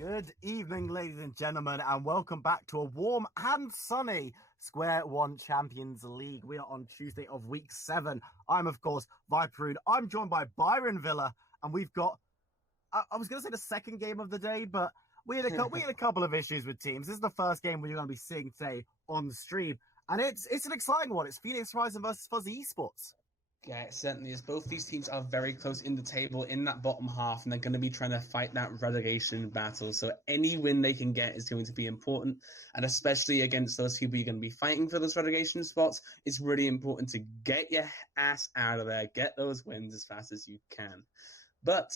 Good evening, ladies and gentlemen, and welcome back to a warm and sunny SQ1 Champions League. We are on Tuesday of week 7. I'm, of course, Viperude. I'm joined by Byron Villa, and we've got, I was going to say the second game of the day, but we had a couple of issues with teams. This is the first game we're going to be seeing today on the stream, and it's an exciting one. It's Phoenix Rising versus Fuzzy Esports. Yeah, it certainly is. Both these teams are very close in the table in that bottom half, and they're going to be trying to fight that relegation battle. So any win they can get is going to be important, and especially against those people you're going to be fighting for those relegation spots, it's really important to get your ass out of there, get those wins as fast as you can. But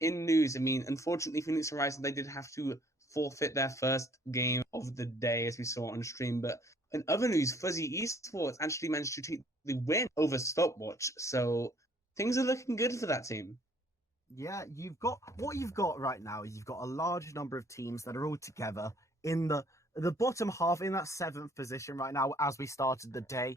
in news, unfortunately, Phoenix Horizon, they did have to forfeit their first game of the day, as we saw on stream. But in other news, Fuzzy Esports actually managed to take the win over Stopwatch. So things are looking good for that team. Yeah, you've got right now is you've got a large number of teams that are all together in the bottom half in that 7th position right now as we started the day.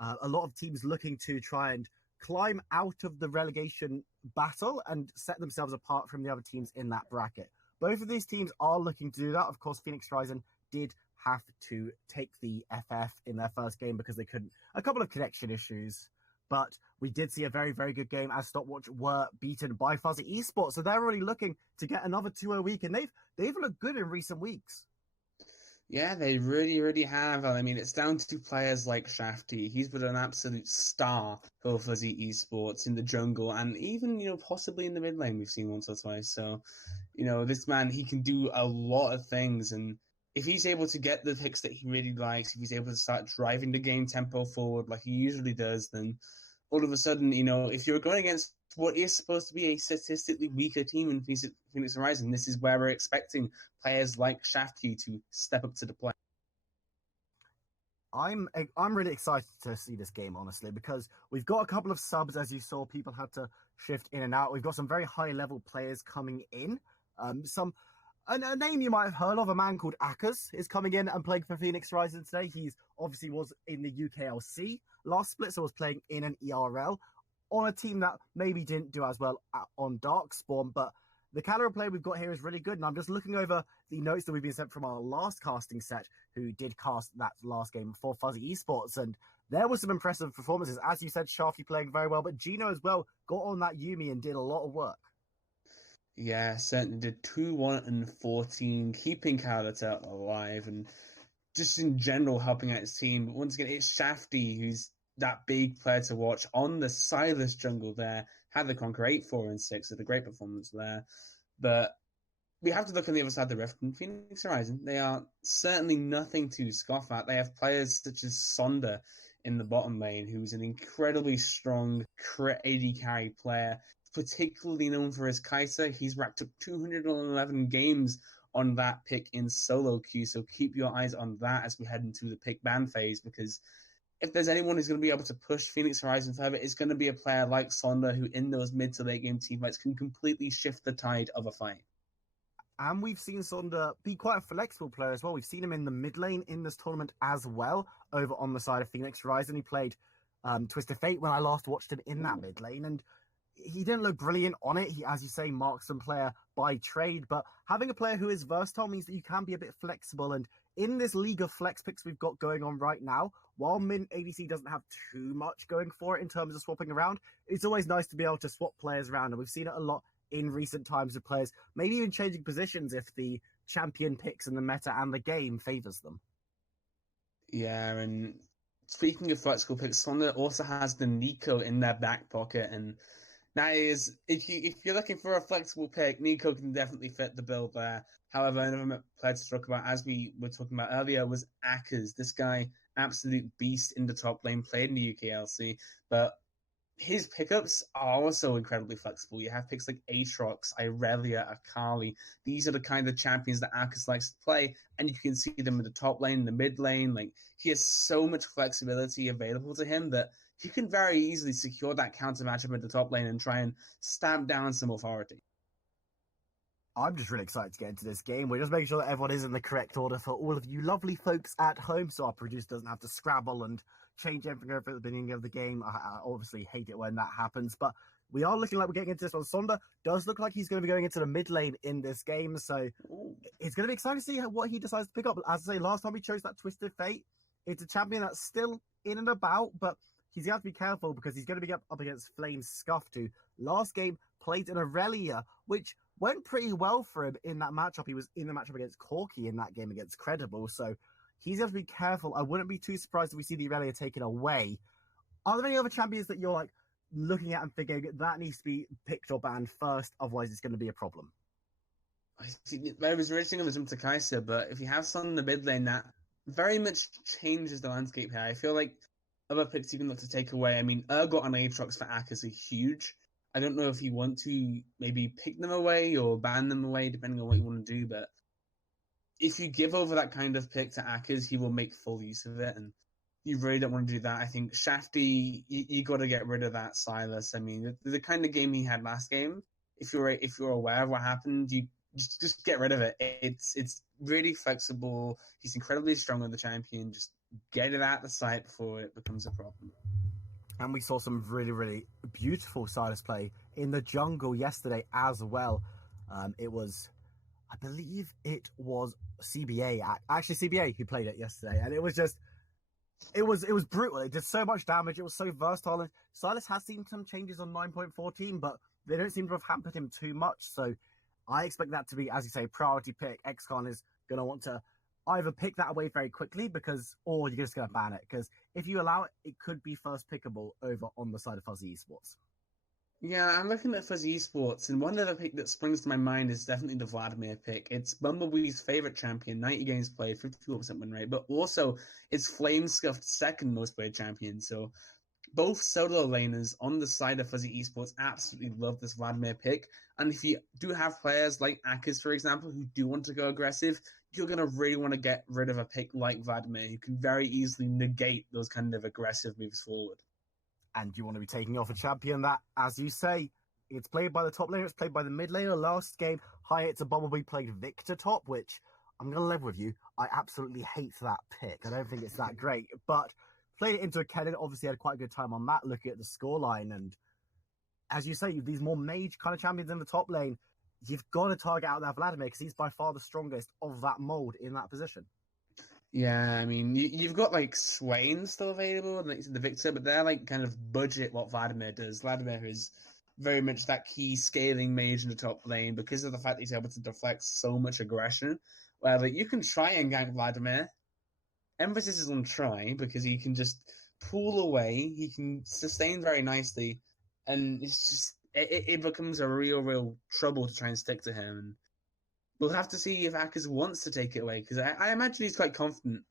A lot of teams looking to try and climb out of the relegation battle and set themselves apart from the other teams in that bracket. Both of these teams are looking to do that. Of course, Phoenix Rising did have to take the FF in their first game because they couldn't. A couple of connection issues. But we did see a very, very good game as Stopwatch were beaten by Fuzzy Esports. So they're really looking to get another 2-0 week. And they've looked good in recent weeks. Yeah, they really, really have. It's down to players like Shafty. He's been an absolute star for Fuzzy Esports in the jungle and even, possibly in the mid lane we've seen once or twice. So, this man, he can do a lot of things. And if he's able to get the picks that he really likes, if he's able to start driving the game tempo forward like he usually does, then all of a sudden, if you're going against what is supposed to be a statistically weaker team in Phoenix Horizon, this is where we're expecting players like Shafty to step up to the plate. I'm really excited to see this game, honestly, because we've got a couple of subs, as you saw. People had to shift in and out. We've got some very high-level players coming in. A name you might have heard of, a man called Akers, is coming in and playing for Phoenix Rising today. He's obviously was in the UKLC last split, so was playing in an ERL on a team that maybe didn't do as well on Darkspawn, but the caliber play we've got here is really good. And I'm just looking over the notes that we've been sent from our last casting set, who did cast that last game for Fuzzy Esports, and there were some impressive performances. As you said, Shafty playing very well, but Gino as well got on that Yumi and did a lot of work. Yeah, certainly did 2-1-14, keeping Carlota alive and just in general helping out his team. But once again, it's Shafty who's that big player to watch on the Silas jungle there. Had the Conquer 8-4-6 with a great performance there. But we have to look on the other side of the rift. And Phoenix Horizon, they are certainly nothing to scoff at. They have players such as Sonder in the bottom lane, who's an incredibly strong AD carry player, particularly known for his Kai'Sa. He's racked up 211 games on that pick in solo queue, so keep your eyes on that as we head into the pick ban phase, because if there's anyone who's going to be able to push Phoenix Horizon further, it's going to be a player like Sonder, who in those mid to late game team fights can completely shift the tide of a fight. And we've seen Sonder be quite a flexible player as well. We've seen him in the mid lane in this tournament as well, over on the side of Phoenix Horizon. He played Twisted Fate when I last watched him in that mid lane, and he didn't look brilliant on it. He, as you say, marksman player by trade, but having a player who is versatile means that you can be a bit flexible. And in this league of flex picks we've got going on right now, while Mint ADC doesn't have too much going for it in terms of swapping around, it's always nice to be able to swap players around. And we've seen it a lot in recent times with players maybe even changing positions if the champion picks in the meta and the game favors them. Yeah, and speaking of flexible picks, Sonder also has the Nico in their back pocket, and that is, if you're looking for a flexible pick, Nico can definitely fit the bill there. However, another player to talk about, as we were talking about earlier, was Akers. This guy, absolute beast in the top lane, played in the UKLC, but his pickups are also incredibly flexible. You have picks like Aatrox, Irelia, Akali. These are the kind of champions that Akers likes to play, and you can see them in the top lane, in the mid lane. Like, he has so much flexibility available to him that he can very easily secure that counter matchup in the top lane and try and stamp down some authority. I'm just really excited to get into this game. We're just making sure that everyone is in the correct order for all of you lovely folks at home, so our producer doesn't have to scrabble and change everything over at the beginning of the game. I obviously hate it when that happens, but we are looking like we're getting into this one. Sonda does look like he's going to be going into the mid lane in this game, so it's going to be exciting to see what he decides to pick up. As I say, last time we chose that Twisted Fate, it's a champion that's still in and about, but he's going to have to be careful because he's going to be up against Flame Scuff too. Last game, played an Aurelia, which went pretty well for him in that matchup. He was in the matchup against Corki in that game against Credible, so he's going to be careful. I wouldn't be too surprised if we see the Aurelia taken away. Are there any other champions that you're like looking at and thinking that needs to be picked or banned first, otherwise it's going to be a problem? I was racing on the jump to Kai'Sa, but if you have someone in the mid lane, that very much changes the landscape here. I feel like other picks you can look to take away. I mean, Urgot and Aatrox for Akkas are huge. I don't know if you want to maybe pick them away or ban them away, depending on what you want to do, but if you give over that kind of pick to Akkas, he will make full use of it, and you really don't want to do that. I think Shafty, you got to get rid of that Silas. I mean, the kind of game he had last game, if you're aware of what happened, you just get rid of it. It's really flexible. He's incredibly strong on the champion. Just get it out of the sight before it becomes a problem. And we saw some really, really beautiful Silas play in the jungle yesterday as well. It was, I believe it was CBA, actually CBA who played it yesterday. And it was just, it was brutal. It did so much damage. It was so versatile. And Silas has seen some changes on 9.14, but they don't seem to have hampered him too much. So I expect that to be, as you say, priority pick. XCon is going to want to either pick that away very quickly or you're just going to ban it. Because if you allow it, it could be first pickable over on the side of Fuzzy Esports. Yeah, I'm looking at Fuzzy Esports, and one other pick that springs to my mind is definitely the Vladimir pick. It's Bumblebee's favorite champion, 90 games played, 54% win rate, but also it's Flame Scuffed's second most played champion. So both solo laners on the side of Fuzzy Esports absolutely love this Vladimir pick. And if you do have players like Akkas, for example, who do want to go aggressive, you're going to really want to get rid of a pick like Vladimir, who can very easily negate those kind of aggressive moves forward. And you want to be taking off a champion that, as you say, it's played by the top laner, it's played by the mid laner. Last game, Hyatt to Bumblebee played Victor top, which I'm going to live with you. I absolutely hate that pick. I don't think it's that great. But played it into a Kennen, obviously had quite a good time on that, looking at the scoreline. And as you say, these more mage kind of champions in the top lane, you've got to target out that Vladimir because he's by far the strongest of that mold in that position. Yeah, I mean, you've got like Swain still available and like the Victor, but they're like kind of budget what Vladimir does. Vladimir is very much that key scaling mage in the top lane because of the fact that he's able to deflect so much aggression. Where like you can try and gank Vladimir. Emphasis is on try because he can just pull away. He can sustain very nicely, and it's just it becomes a real trouble to try and stick to him. And we'll have to see if Akkas wants to take it away, because I imagine he's quite confident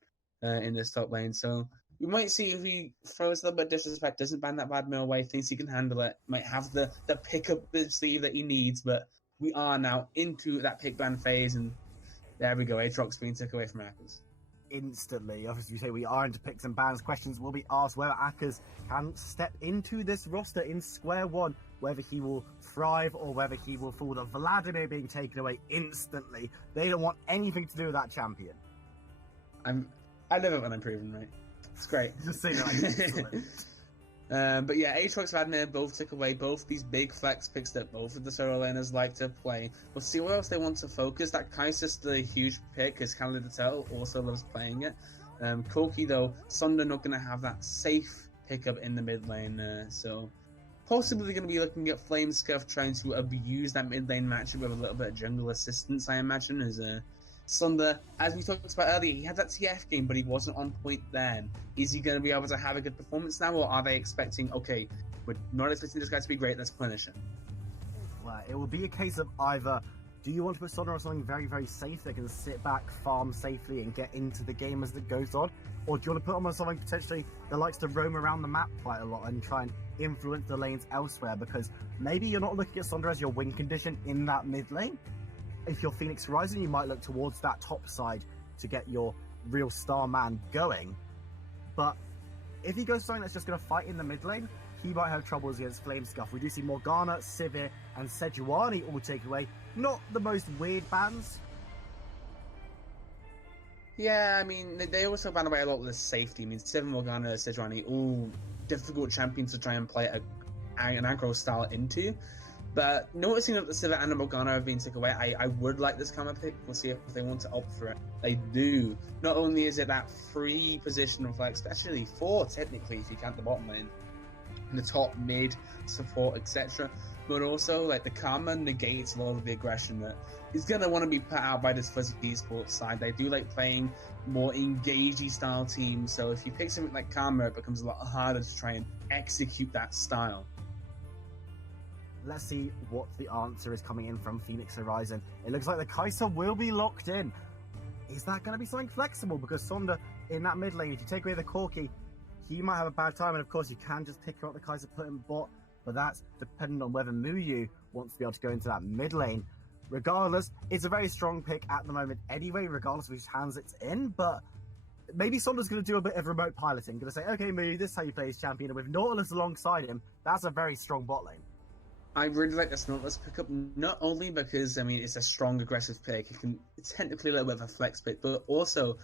in this top lane. So we might see if he throws a little bit of disrespect, doesn't ban that Vladimir away, thinks he can handle it, might have the pick up the sleeve that he needs. But we are now into that pick ban phase, and there we go. Aatrox being took away from Akkas. Instantly, obviously, we say we are into picks and bans. Questions will be asked whether Akkas can step into this roster in square one, whether he will thrive or whether he will fall. The Vladimir being taken away instantly. They don't want anything to do with that champion. I love it when I'm proven right. It's great. Just saying that. But yeah, Aatrox, Vladimir both took away both these big flex picks that both of the solo laners like to play. We'll see what else they want to focus. That Kai'Sa's still a huge pick, as Canada Turtle also loves playing it. Corki though, Sunder not going to have that safe pickup in the mid lane, so possibly going to be looking at Flame Scuff trying to abuse that mid lane matchup with a little bit of jungle assistance, I imagine, as Sunder, as we talked about earlier, he had that TF game, but he wasn't on point then. Is he going to be able to have a good performance now, or are they expecting, okay, we're not expecting this guy to be great, let's punish him? Well, it will be a case of either, do you want to put Sunder on something very safe that can sit back, farm safely, and get into the game as it goes on? Or do you want to put him on something potentially that likes to roam around the map quite a lot and try and influence the lanes elsewhere? Because maybe you're not looking at Sunder as your win condition in that mid lane. If you're Phoenix Rising, you might look towards that top side to get your real star man going. But if he goes something that's just going to fight in the mid lane, he might have troubles against Flame Scuff. We do see Morgana, Sivir, and Sejuani all taken away. Not the most weird bans. Yeah, I mean, they also ban away a lot of the safety. I mean, Sivir, Morgana, Sejuani, all difficult champions to try and play an aggro style into. But noticing that the Sivir and the Morgana have been taken away, I would like this Karma pick. We'll see if they want to opt for it. They do. Not only is it that free position flex, but actually 4 technically if you count the bottom lane, the top, mid, support, etc. But also, like, the Karma negates a lot of the aggression that is going to want to be put out by this Fuzzy Esports side. They do like playing more engagey style teams, so if you pick something like Karma, it becomes a lot harder to try and execute that style. Let's see what the answer is coming in from Phoenix Horizon. It looks like the Kai'Sa will be locked in. Is that going to be something flexible? Because Sonder, in that mid lane, if you take away the Corki, he might have a bad time, and of course you can just pick up the Kai'Sa, put him bot, but that's dependent on whether Muyu wants to be able to go into that mid lane. Regardless, it's a very strong pick at the moment anyway, regardless of whose hands it's in, but maybe Sonder's going to do a bit of remote piloting, going to say, okay, Muyu, this is how you play his champion, and with Nautilus alongside him, that's a very strong bot lane. I really like this Nautilus pickup, not only because, I mean, it's a strong, aggressive pick, it's technically a little bit of a flex pick, but also,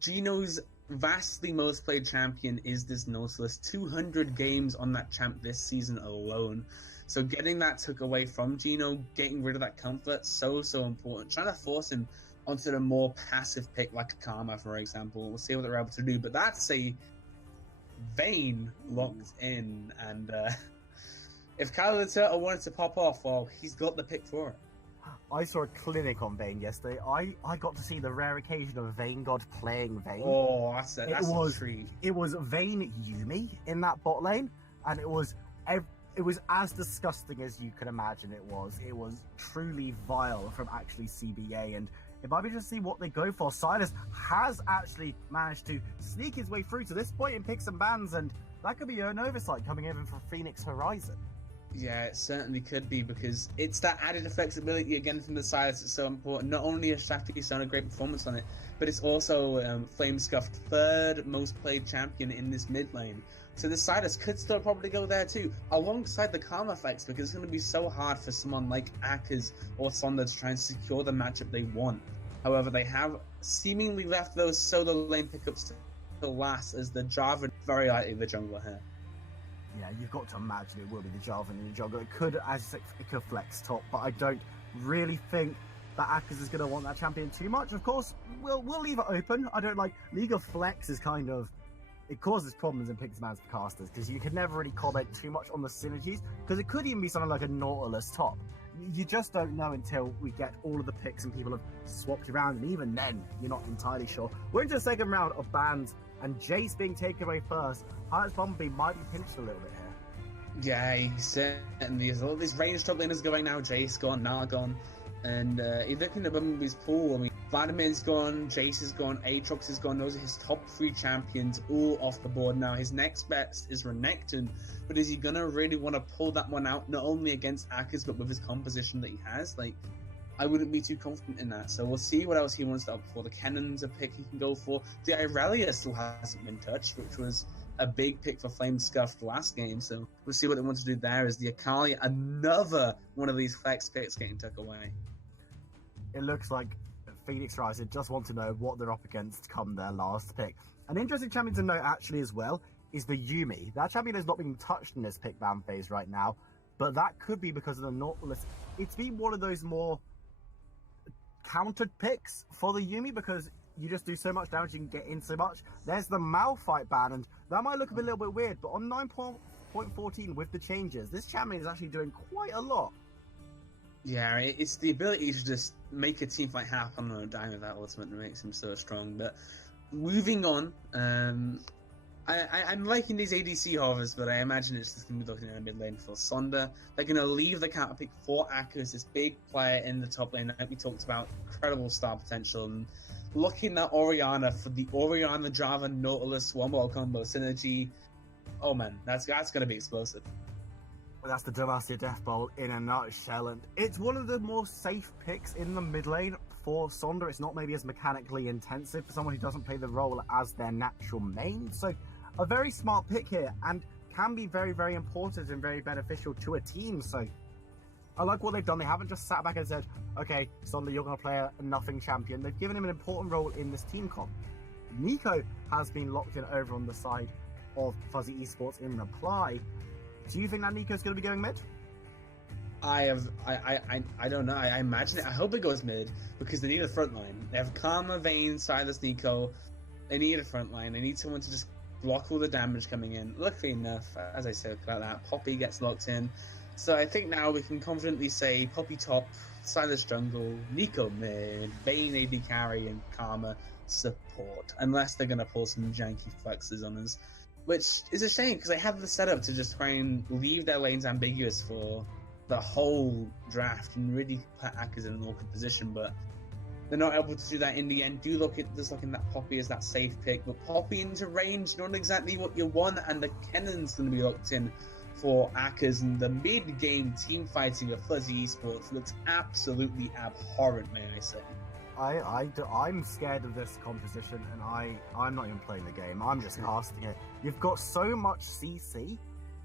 Geno's vastly most played champion is this Nautilus. 200 games on that champ this season alone. So getting that took away from Geno, getting rid of that comfort, so important. Trying to force him onto the more passive pick like Karma, for example. We'll see what they're able to do, but that's a Vayne locked in, and if Kyle the Turtle wanted to pop off, well, he's got the pick for it. I saw a clinic on Vayne yesterday. I got to see the rare occasion of Vayne God playing Vayne. Oh, that's a treat. It was Vayne Yuumi in that bot lane, and it was as disgusting as you could imagine it was. It was truly vile from actually CBA, and it might be just to see what they go for. Silas has actually managed to sneak his way through to this point in picks and bans, and that could be an oversight coming in from Phoenix Horizon. Yeah, it certainly could be, because it's that added flexibility again from the Silas that's so important. Not only has Shafty's done a great performance on it, but it's also Flame Scuffed third most played champion in this mid lane. So the Silas could still probably go there too, alongside the Karma effects, because it's going to be so hard for someone like Akers or Sonder to try and secure the matchup they want. However, they have seemingly left those solo lane pickups to last, as the Jarvan very likely the jungler here. Yeah, you've got to imagine it will be the Jarvan in the jungle. It could, as it could flex top, but I don't really think that Akers is going to want that champion too much. Of course, we'll leave it open. I don't like League of Flex is kind of, it causes problems in Pixman's casters, because you can never really comment too much on the synergies, because it could even be something like a Nautilus top. You just don't know until we get all of the picks and people have swapped around, and even then, you're not entirely sure. We're into the second round of bans, and Jace being taken away first. Highlights Bumblebee might be pinched a little bit here. Yeah, he certainly is. All these ranged top laners going now. Jace gone, Gnar gone, and you're looking at Bumblebee's pool. I mean, Vladimir's gone, Jace is gone, Aatrox is gone. Those are his top 3 champions, all off the board now. His next best is Renekton, but is he gonna really want to pull that one out, not only against Akers, but with his composition that he has? Like, I wouldn't be too confident in that. So we'll see what else he wants to opt for. The Cannon's a pick he can go for. The Irelia still hasn't been touched, which was a big pick for Flame Scuffed last game. So we'll see what they want to do there. Is the Akali another one of these flex picks getting took away? It looks like Phoenix Rising just want to know what they're up against come their last pick. An interesting champion to note actually as well is the Yuumi. That champion is not being touched in this pick ban phase right now, but that could be because of the Nautilus. It's been one of those more countered picks for the Yuumi, because you just do so much damage, you can get in so much. There's the Malphite ban, and that might look a little bit weird, but on 9.14 with the changes, this champion is actually doing quite a lot. Yeah, it's the ability to just make a team fight happen on a dime with that ultimate that makes him so strong. But moving on, I'm liking these ADC hovers, but I imagine it's just going to be looking in the mid lane for Sonder. They're going to leave the counter pick for Akers, this big player in the top lane that we talked about, incredible star potential, and looking at Orianna for the Orianna Jarvan Nautilus one ball combo synergy. Oh man, that's going to be explosive. Well, that's the Demacia Death Bowl in a nutshell, and it's one of the more safe picks in the mid lane for Sonder. It's not maybe as mechanically intensive for someone who doesn't play the role as their natural main, so a very smart pick here, and can be very, very important and very beneficial to a team. So I like what they've done. They haven't just sat back and said, okay, Sonder, you're going to play a nothing champion. They've given him an important role in this team comp. Nico has been locked in over on the side of Fuzzy Esports in reply. Do you think that Nico's going to be going mid? I don't know. I imagine it. I hope it goes mid because they need a front line. They have Karma, Vayne, Silas, Nico. They need a front line. They need someone to just block all the damage coming in. Luckily enough, as I said about that, Poppy gets locked in. So I think now we can confidently say Poppy top, Silas jungle, Nico mid, Vayne AD carry, and Karma support. Unless they're going to pull some janky flexes on us. Which is a shame because they have the setup to just try and leave their lanes ambiguous for the whole draft and really put Akers in an awkward position, but they're not able to do that in the end. Do look at just looking at Poppy as that safe pick, but Poppy into range, not exactly what you want, and the Kennon's going to be locked in for Akers, and the mid-game team fighting of Fuzzy Esports looks absolutely abhorrent, may I say. I'm scared of this composition, and I'm not even playing the game. I'm just casting it. You've got so much CC,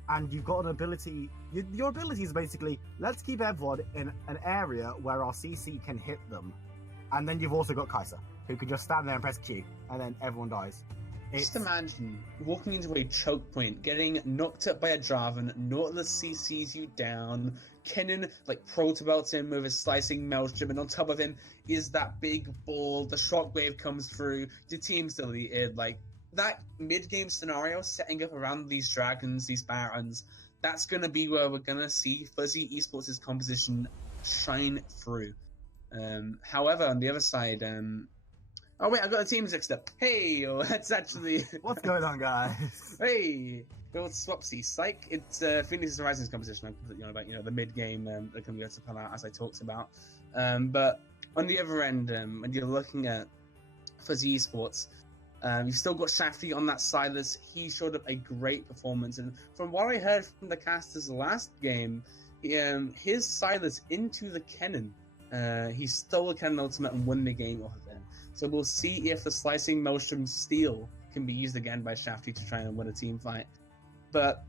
and you've got an ability. Your ability is basically, let's keep everyone in an area where our CC can hit them. And then you've also got Kai'Sa, who can just stand there and press Q, and then everyone dies. Just imagine walking into a choke point, getting knocked up by a Draven, Nautilus CCs you down, Kennen like protobelts him with a slicing maelstrom, and on top of him is that big ball, the shockwave comes through, your team's deleted. Like, that mid-game scenario setting up around these dragons, these barons, that's going to be where we're going to see Fuzzy Esports' composition shine through. However, on the other side, oh wait, I got the teams mixed up. Hey, that's actually... What's going on, guys? Hey, Bill Swapsy, psych. It's Phoenix Horizons composition. I'm completely on about, the mid-game that can be able to come out, as I talked about. But on the other end, when you're looking at Fuzzy Esports, you've still got Shafty on that Silas. He showed up a great performance, and from what I heard from the casters last game, his Silas into the Kennen, he stole a Kennen ultimate and won the game off of him. So we'll see if the slicing Maelstrom steal can be used again by Shafty to try and win a team fight. But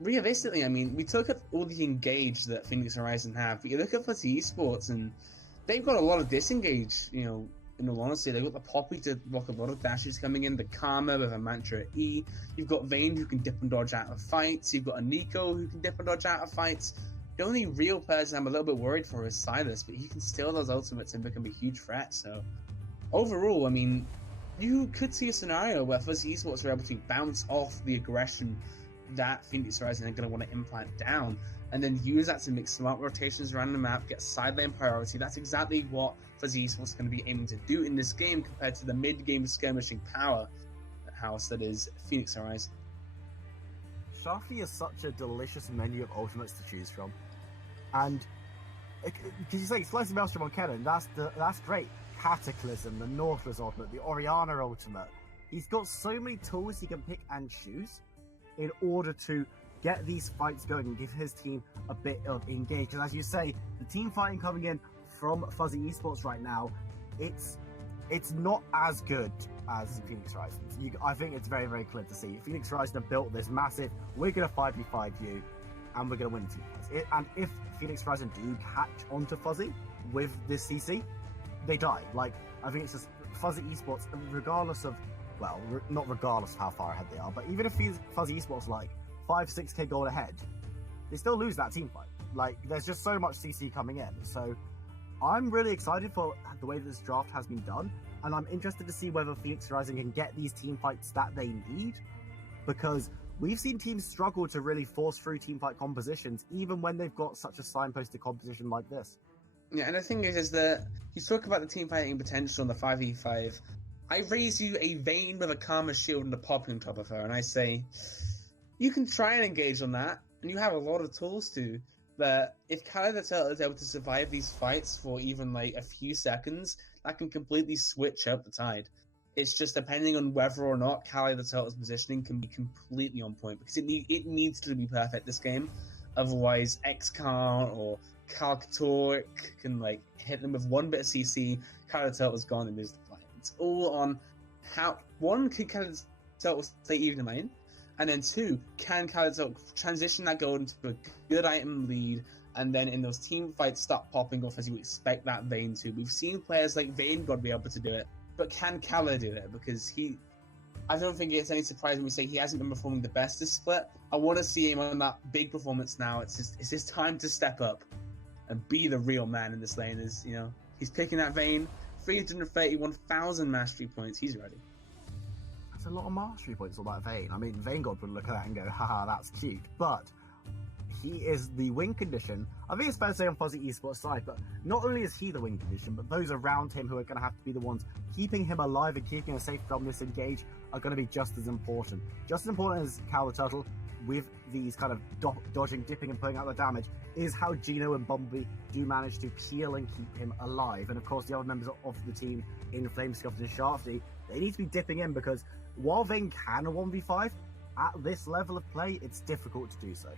realistically, I mean, we took up all the engage that Phoenix Horizon have, but you look at Fuzzy Esports and they've got a lot of disengage, in all honesty. They've got the Poppy to block a lot of dashes coming in, the Karma with a Mantra E. You've got Vayne who can dip and dodge out of fights. You've got a Nico who can dip and dodge out of fights. The only real person I'm a little bit worried for is Silas, but he can steal those ultimates and become a huge threat. So overall, I mean, you could see a scenario where Fuzzy Esports are able to bounce off the aggression that Phoenix Horizon are going to want to implant down, and then use that to make smart rotations around the map, get side lane priority. That's exactly what Fuzzy Esports is going to be aiming to do in this game compared to the mid-game skirmishing power house that is Phoenix Horizon. Shafty is such a delicious menu of ultimates to choose from. And, because you say Slice Maelstrom on Kennen, that's great. Cataclysm, the Nautilus ultimate, the Orianna ultimate. He's got so many tools he can pick and choose in order to get these fights going and give his team a bit of engage. And as you say, the team fighting coming in from Fuzzy Esports right now, it's not as good as Phoenix Horizon. I think it's very, very clear to see. Phoenix Horizon have built this massive, we're going to 5v5 you, and we're going to win the team fights. And if Phoenix Horizon do catch onto Fuzzy with this CC, they die. Like, I think it's just Fuzzy Esports, regardless of, well, not regardless of how far ahead they are, but even if Fuzzy Esports like 5-6k gold ahead, they still lose that team fight. Like, there's just so much CC coming in. So I'm really excited for the way this draft has been done, and I'm interested to see whether Phoenix Horizon can get these team fights that they need, because we've seen teams struggle to really force through team fight compositions, even when they've got such a signposted composition like this. Yeah, and the thing is that you talk about the team fighting potential on the 5v5. I raise you a Vayne with a Karma shield and a Poppy on top of her, and I say, you can try and engage on that, and you have a lot of tools to, but if Kali the Turtle is able to survive these fights for even like a few seconds, that can completely switch up the tide. It's just depending on whether or not Kali the Turtle's positioning can be completely on point, because it needs to be perfect this game. Otherwise, Xcar or Kalkator can like hit them with one bit of CC, Kali the Turtle's gone and lose the fight. It's all on how, one, can Kali the Turtle stay even in lane, and then two, can Kali the Turtle transition that gold into a good item lead, and then in those team fights start popping off as you expect that Vayne to. We've seen players like Vayne God be able to do it, but can Kala do it? Because I don't think it's any surprise when we say he hasn't been performing the best this split. I want to see him on that big performance now. It's his time to step up and be the real man in this lane. He's picking that Vayne, 331,000 mastery points. He's ready. That's a lot of mastery points on that Vayne. I mean, Vayne God would look at that and go, haha, that's cute. But he is the win condition. I think it's fair to say on Fuzzy Esports side, but not only is he the win condition, but those around him who are going to have to be the ones keeping him alive and keeping him safe from this engage are going to be just as important. Just as important as Cal the Turtle with these kind of dodging, dipping and putting out the damage is how Gino and Bumblebee do manage to peel and keep him alive. And of course, the other members of the team in Flamescuffed and Shafty, they need to be dipping in because while Vayne can a 1v5, at this level of play, it's difficult to do so.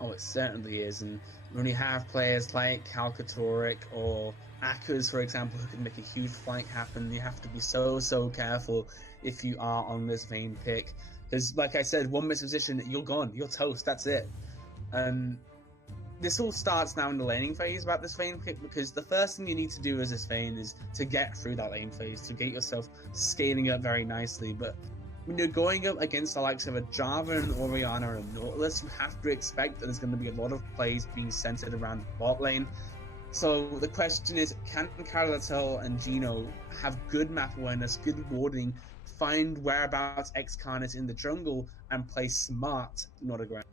Oh, it certainly is. And when you have players like Calcatoric or Akers, for example, who can make a huge flank happen, you have to be so careful if you are on this Vayne pick. Because, like I said, one misposition, you're gone. You're toast. That's it. And this all starts now in the laning phase about this Vayne pick, because the first thing you need to do as this Vayne is to get through that lane phase, to get yourself scaling up very nicely. But when you're going up against the likes of a Java and Orianna and Nautilus, you have to expect that there's going to be a lot of plays being centered around the bot lane. So the question is, can Carlatel and Gino have good map awareness, good warding, find whereabouts X-Khan is in the jungle, and play smart, not aggressive?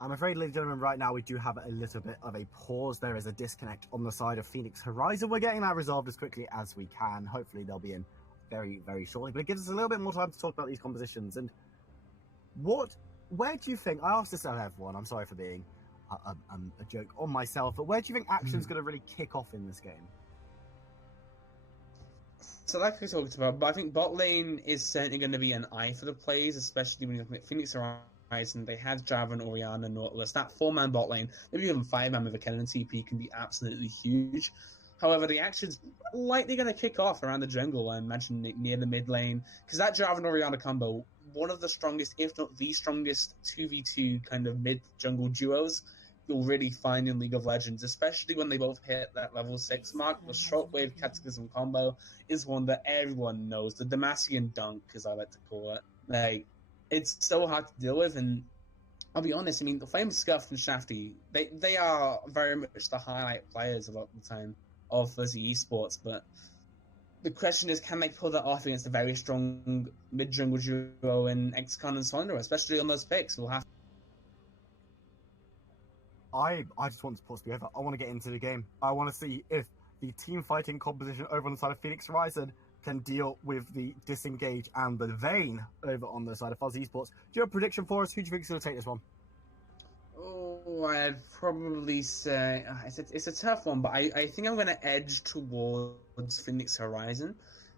I'm afraid, ladies and gentlemen, right now we do have a little bit of a pause. There is a disconnect on the side of Phoenix Horizon. We're getting that resolved as quickly as we can. Hopefully they'll be in very shortly, but it gives us a little bit more time to talk about these compositions. And where do you think, I asked this of everyone, I'm sorry for being a joke on myself, but where do you think action's going to really kick off in this game? So like we talked about, but I think bot lane is certainly going to be an eye for the plays, especially when you look at Phoenix Horizon. They had Java and Orianna and Nautilus. That 4-man bot lane, maybe even 5-man with a Kennen and TP can be absolutely huge. However, the action's likely going to kick off around the jungle and mention near the mid lane, because that Java and Orianna combo, one of the strongest, if not the strongest, 2v2 kind of mid jungle duos you'll really find in League of Legends, especially when they both hit that level 6 mark. The Shockwave Cataclysm combo is one that everyone knows, the Demacian dunk, as I like to call it. Like, it's so hard to deal with, and I'll be honest, I mean, the Flamescuffed and Shafty, they are very much the highlight players a lot of the time of Fuzzy Esports, but the question is, can they pull that off against a very strong mid-jungle duo in X-Con and Slender, especially on those picks? We'll have. I just want sports to be over. I want to get into the game. I want to see if the team fighting composition over on the side of Phoenix Horizon can deal with the disengage and the Vayne over on the side of Fuzzy Esports. Do you have a prediction for us? Who do you think is going to take this one? Oh, I'd probably say it's a tough one, but I think I'm going to edge towards Phoenix Horizon,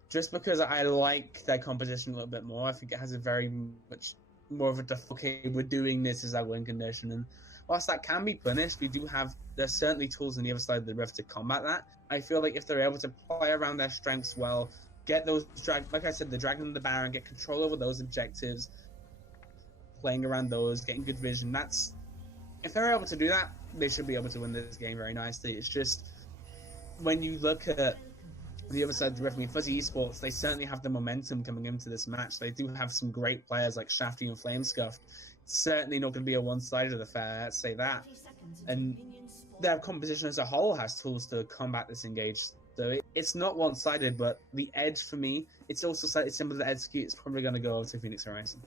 just because I like their composition a little bit more. I think it has a very much more of a okay, we're doing this as our win condition, and whilst that can be punished, there's certainly tools on the other side of the river to combat that. I feel like if they're able to play around their strengths well, get those like I said, the Dragon and the Baron, get control over those objectives, playing around those, getting good vision, if they're able to do that, they should be able to win this game very nicely. It's just, when you look at the other side of the river, I mean, Fuzzy Esports, they certainly have the momentum coming into this match. They do have some great players like Shafty and Flamescuffed. It's certainly not going to be a one-sided affair, let's say that. And their composition as a whole has tools to combat this engage. So it's not one-sided, but the edge for me, it's also slightly similar to execute. It's probably going to go over to Phoenix Horizon.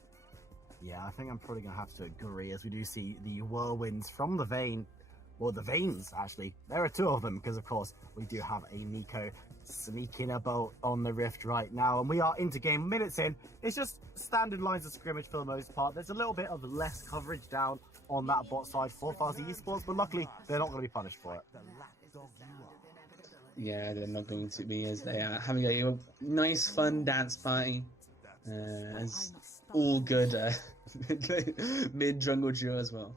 Yeah, I think I'm probably going to have to agree, as we do see the whirlwinds from the Vayne, or the Vaynes, actually. There are two of them, because, of course, we do have a Nico sneaking about on the Rift right now, and we are into game minutes in. It's just standard lines of scrimmage for the most part. There's a little bit of less coverage down on that bot side for Fuzzy Esports, but luckily, they're not going to be punished for it. Yeah, they're not going to be, as they are having a nice, fun dance party. As all good mid-jungle duo as well.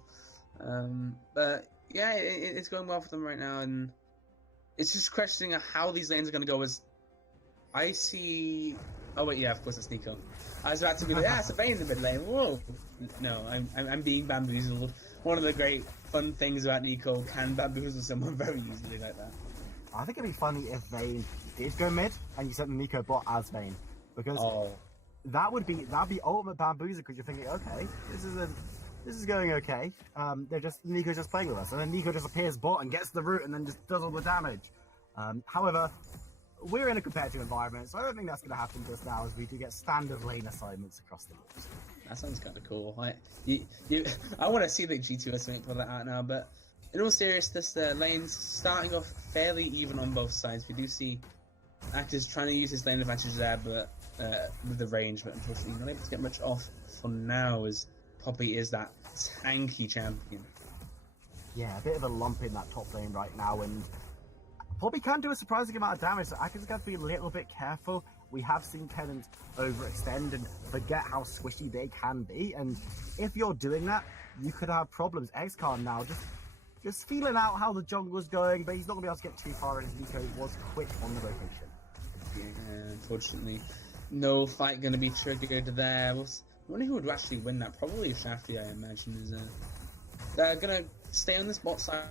But yeah, it's going well for them right now, and it's just questioning how these lanes are going to go. As I see, oh wait, yeah, of course it's Nico. I was about to be like, it's a Vayne in the mid lane. Whoa, no, I'm being bamboozled. One of the great fun things about Nico, can bamboozle someone very easily like that. I think it'd be funny if Vayne did go mid, and you sent the Nico bot as Vayne. because Oh, that'd be ultimate bamboozle, because you're thinking, okay, this is going okay. Nico's just playing with us, and then Nico just appears bot and gets the root and then just does all the damage. However, we're in a competitive environment, so I don't think that's going to happen just now, as we do get standard lane assignments across the board. that sounds kind of cool. I want to see the G2 estimate pull that out now, but in all seriousness, the lane's starting off fairly even on both sides. We do see Actors trying to use his lane advantage there, but with the range, but unfortunately not able to get much off for now, as Poppy is that tanky champion. Yeah, a bit of a lump in that top lane right now, and Poppy can do a surprising amount of damage, so Akers got to be a little bit careful. We have seen Tennant overextend and forget how squishy they can be, and if you're doing that, you could have problems. XCon now just feeling out how the jungle's going, but he's not going to be able to get too far, and Nico was quick on the rotation. Yeah, unfortunately, no fight going to be triggered there. I wonder who would actually win that. Probably Shafty, I imagine. They're going to stay on this bot side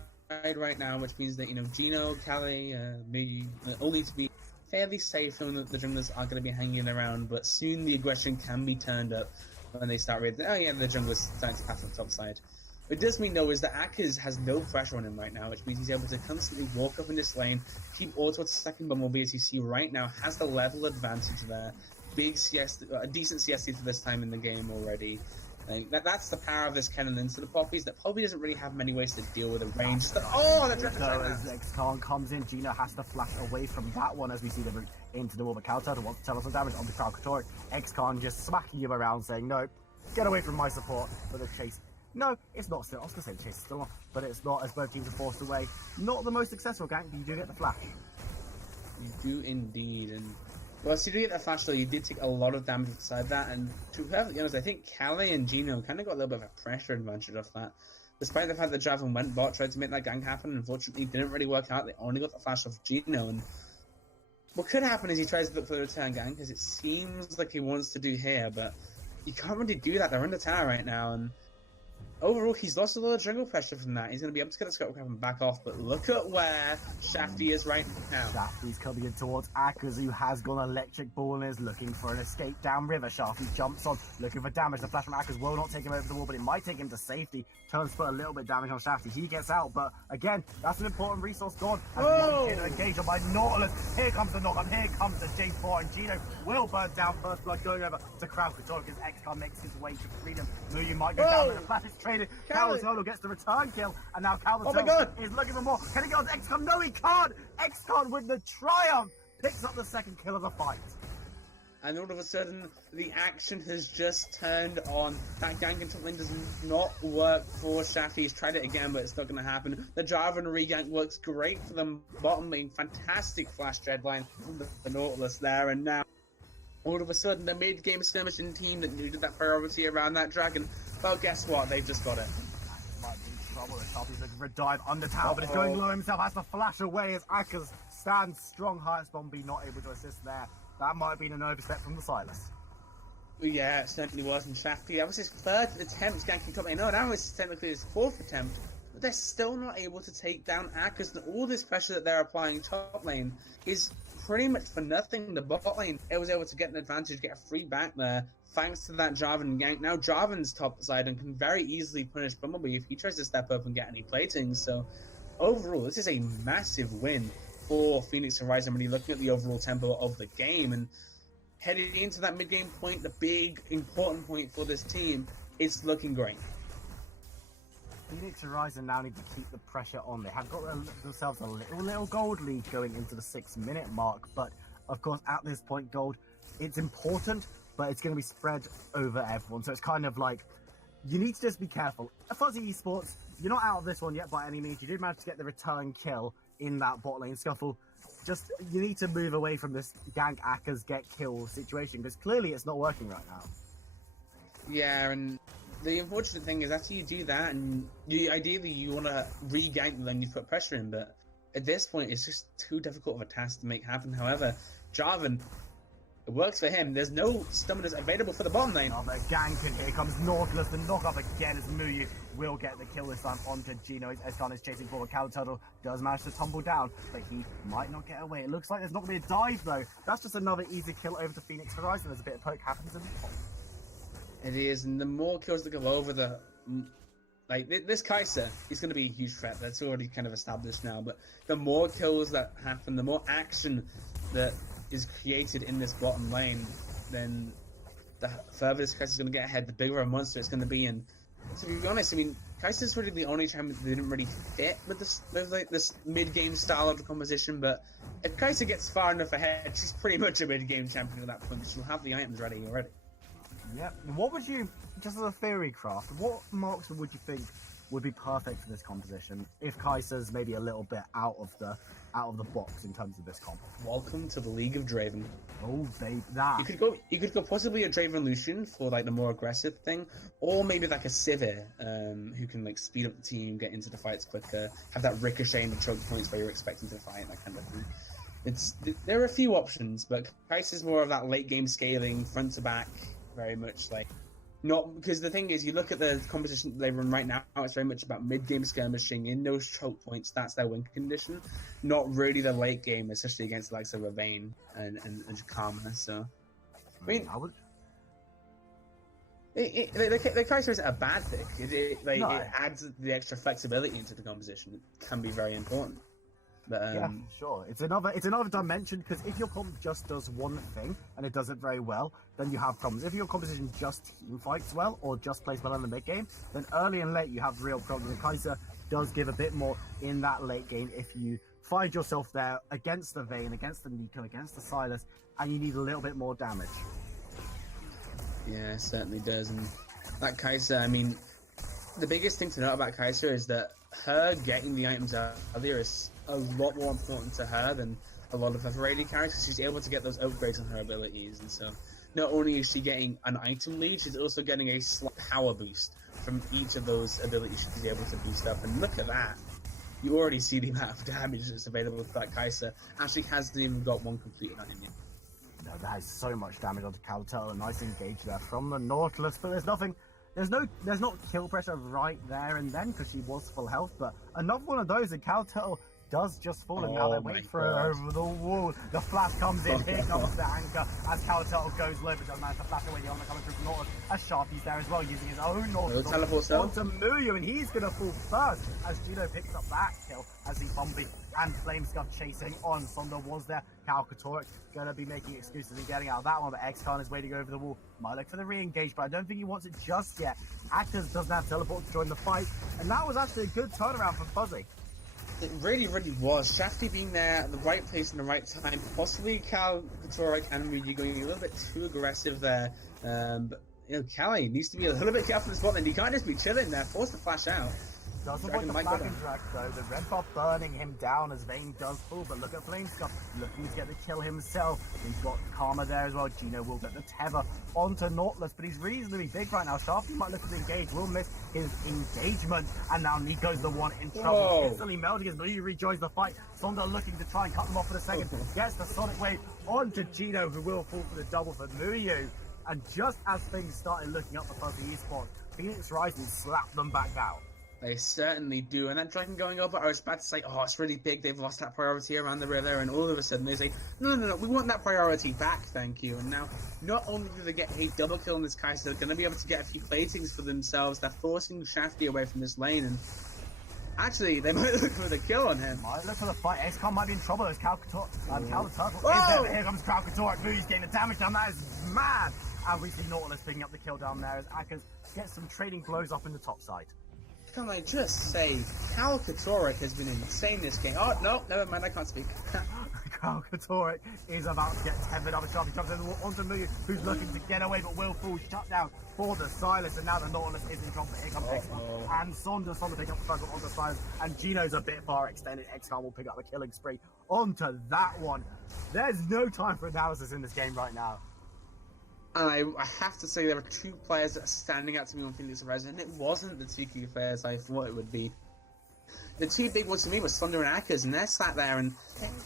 right now, which means that, Gino, Callie, maybe all need to be fairly safe, knowing that the junglers are going to be hanging around, but soon the aggression can be turned up when they start realizing, oh yeah, the junglers starting to pass on the top side. What it does mean, though, is that Akers has no pressure on him right now, which means he's able to constantly walk up in this lane, keep auto to second Bumblebee, as you see right now, has the level advantage there. Big CS, a decent CST for this time in the game already. That's the power of this Kennen into the Poppies, that Poppy doesn't really have many ways to deal with the range. That's as XCon comes in, Gino has to flash away from that one, as we see the route into the wall. But Counter wants to tell us some damage on the Tralcatoric. XCon just smacking him around, saying, no, get away from my support. But the chase, no, it's not still. I was going to say the chase is still on, but it's not, as both teams are forced away. Not the most successful gank, but you do get the flash. You do indeed, and once you do get that flash, though, you did take a lot of damage inside that, and to be perfectly honest, I think Callie and Gino kind of got a little bit of a pressure advantage off that. Despite the fact that Draven went bot, tried to make that gank happen, unfortunately didn't really work out. They only got the flash off Gino, and what could happen is he tries to look for the return gank, as it seems like he wants to do here, but you can't really do that. They're in the tower right now, and overall, he's lost a lot of jungle pressure from that. He's going to be able to get the scope cap and back off, but look at where Shafty is right now. Shafty's coming in towards Akers, who has gone electric ball and is looking for an escape downriver. Shafty jumps on, looking for damage. The flash from Akers will not take him over the wall, but it might take him to safety. Turns to put a little bit of damage on Shafty. He gets out, but again, that's an important resource gone. As we engage on by Nautilus. Here comes the knock-on, here comes the J4, and Gino will burn down first blood, going over to Tralcatoric as XCon makes his way to freedom. Muyu might go down, and the flash is traded. Calzolo gets the return kill, and now Calzolo is looking for more. Can he go on to XCon? No, he can't! XCon with the triumph picks up the second kill of the fight. And all of a sudden, the action has just turned on. That gank into lane does not work for Shafty. He's tried it again, but it's not going to happen. The Jarvan regank works great for them bottom lane. Fantastic flash dreadline from the Nautilus there, and now all of a sudden, the mid-game skirmishing team that needed that priority around that dragon, well, guess what? They've just got it. Might be in trouble. He's looking for a dive under tower, but it's going low himself. Has to flash away as Akers stands strong. Highest Bombi not able to assist there. That might have been an overstep from the Silas. Yeah, it certainly was. And Shafty, that was his third attempt ganking top lane. No, that was technically his fourth attempt. But they're still not able to take down Akers, and all this pressure that they're applying top lane is pretty much for nothing. The bot lane, it was able to get an advantage, get a free back there, thanks to that Jarvan gank. Now Jarvan's top side and can very easily punish Bumblebee if he tries to step up and get any platings. So overall, this is a massive win for Phoenix Horizon when you're looking at the overall tempo of the game. And heading into that mid-game point, the big important point for this team, it's looking great. Phoenix Horizon now need to keep the pressure on. They have got themselves a little gold lead going into the 6-minute mark, but of course at this point gold, it's important, but it's going to be spread over everyone. So it's kind of like, you need to just be careful. Fuzzy Esports, you're not out of this one yet by any means. You did manage to get the return kill in that bot lane scuffle. Just, you need to move away from this gank Akers get kill situation, because clearly it's not working right now. Yeah, and the unfortunate thing is after you do that, and ideally you want to re-gank them and you put pressure in, but at this point it's just too difficult of a task to make happen. However, Jarvan It works for him. There's no summoners available for the bottom lane. Another gank, and here comes Nautilus. The knock-up again as Muyu will get the kill this time onto Gino. SQ1 is chasing forward. Turtle does manage to tumble down, but he might not get away. It looks like there's not going to be a dive, though. That's just another easy kill over to Phoenix Horizon. There's a bit of poke happens in the top. It is, and the more kills that go over the... Like, this Kai'Sa is going to be a huge threat. That's already kind of established now, but the more kills that happen, the more action that is created in this bottom lane, then the further this Kai'Sa is going to get ahead, the bigger a monster it's going to be. And to be honest, I mean, Kai'Sa is really the only champion that didn't really fit with this mid-game style of the composition, but if Kai'Sa gets far enough ahead, she's pretty much a mid-game champion at that point. She'll have the items ready already. Yep. What would you, just as a theory craft, what marksman would you think would be perfect for this composition if Kai'Sa's maybe a little bit out of the box in terms of this comp? Welcome to the League of Draven. Oh, babe, that. You could go possibly a Draven Lucian for like the more aggressive thing, or maybe like a Sivir, who can like speed up the team, get into the fights quicker, have that ricochet and the choke points where you're expecting to fight, that kind of thing. There are a few options, but Kai'Sa's more of that late game scaling, front to back, very much like. Not because the thing is, you look at the composition they run right now. It's very much about mid-game skirmishing in those choke points. That's their win condition, not really the late game, especially against the likes of Ravane and Karma. So, I mean, the Kai'Sa isn't a bad thing. It adds the extra flexibility into the composition. It can be very important. But, yeah, sure. It's another dimension, because if your comp just does one thing and it does it very well, then you have problems. If your composition just team fights well or just plays well in the mid game, then early and late you have real problems. And Kai'Sa does give a bit more in that late game if you find yourself there against the Vayne, against the Nico, against the Sylas, and you need a little bit more damage. Yeah, it certainly does. And that Kai'Sa, I mean, the biggest thing to note about Kai'Sa is that her getting the items earlier is a lot more important to her than a lot of other AD characters. She's able to get those upgrades on her abilities, and so not only is she getting an item lead, she's also getting a slight power boost from each of those abilities she's able to boost up. And look at that. You already see the amount of damage that's available for that Kai'Sa, and she hasn't even got one completed item yet. No, that is so much damage onto Cowtail. A nice engage there from the Nautilus, but there's not kill pressure right there and then, because she was full health, but another one of those, and Cowtail does just fall, and now they wait for her over the wall. The flash comes in, here comes the anchor, as Cowtail goes low, but doesn't manage to flash away. The armor coming through from Nautilus, as Sharpie's there as well, using his own Nautilus onto Muyu, and he's going to fall first, as Gino picks up that kill, as he Bombi and Flamescuff chasing on. Sonda was there, Cal Katoric going to be making excuses and getting out of that one, but X-Khan is waiting over the wall. Might look for the re-engage, but I don't think he wants it just yet. Actors doesn't have teleport to join the fight, and that was actually a good turnaround for Fuzzy. It really, really was. Shafty being there at the right place in the right time. Possibly Cal Katoric and Muyu going a little bit too aggressive there. But, you know, Callie needs to be a little bit careful in the spot, and he can't just be chilling there, forced to flash out. Doesn't want the flag and drag though. The red buff burning him down as Vayne does pull, but look at Flamescuff looking to get the kill himself. He's got Karma there as well. Gino will get the tether onto Nautilus, but he's reasonably big right now. Sharpie might look to engage, will miss his engagement, and now Nico's the one in trouble. Instantly melting as Blue rejoins the fight. Sonda looking to try and cut them off for a second. Gets the Sonic Wave onto Gino, who will fall for the double for Muyu. And just as things started looking up for Fuzzy Esports, Phoenix Rising slapped them back down. They certainly do. And that dragon going over, I was about to say, oh, it's really big. They've lost that priority around the river. And all of a sudden they say, no, we want that priority back, thank you. And now, not only do they get a double kill in this Kai'Sa, they're going to be able to get a few platings for themselves. They're forcing Shafty away from this lane. And actually, they might look for the kill on him. Might look for the fight. X-Con might be in trouble as Cal the Turtle is there, but here comes Cal Katoric. Mu's getting the damage down. That is mad. And we see Nautilus picking up the kill down there as Akers gets some trading blows up in the top side. Can I just say, Cal Katoric has been insane this game. Oh, no, never mind, I can't speak. Cal Katoric is about to get tethered up. Sharpie jumps over onto Muyu, who's looking to get away, but will fall shut down for the Sylas, and now the Nautilus is in trouble. Here comes X-Con, and Sonda pick up the first one onto Sylas, and Gino's a bit far extended. X-Con will pick up the killing spree onto that one. There's no time for analysis in this game right now. And I have to say there are two players that are standing out to me on Phoenix Horizon, and it wasn't the two key players I thought it would be. The two big ones to me were Thunder and Akers, and they're sat there, and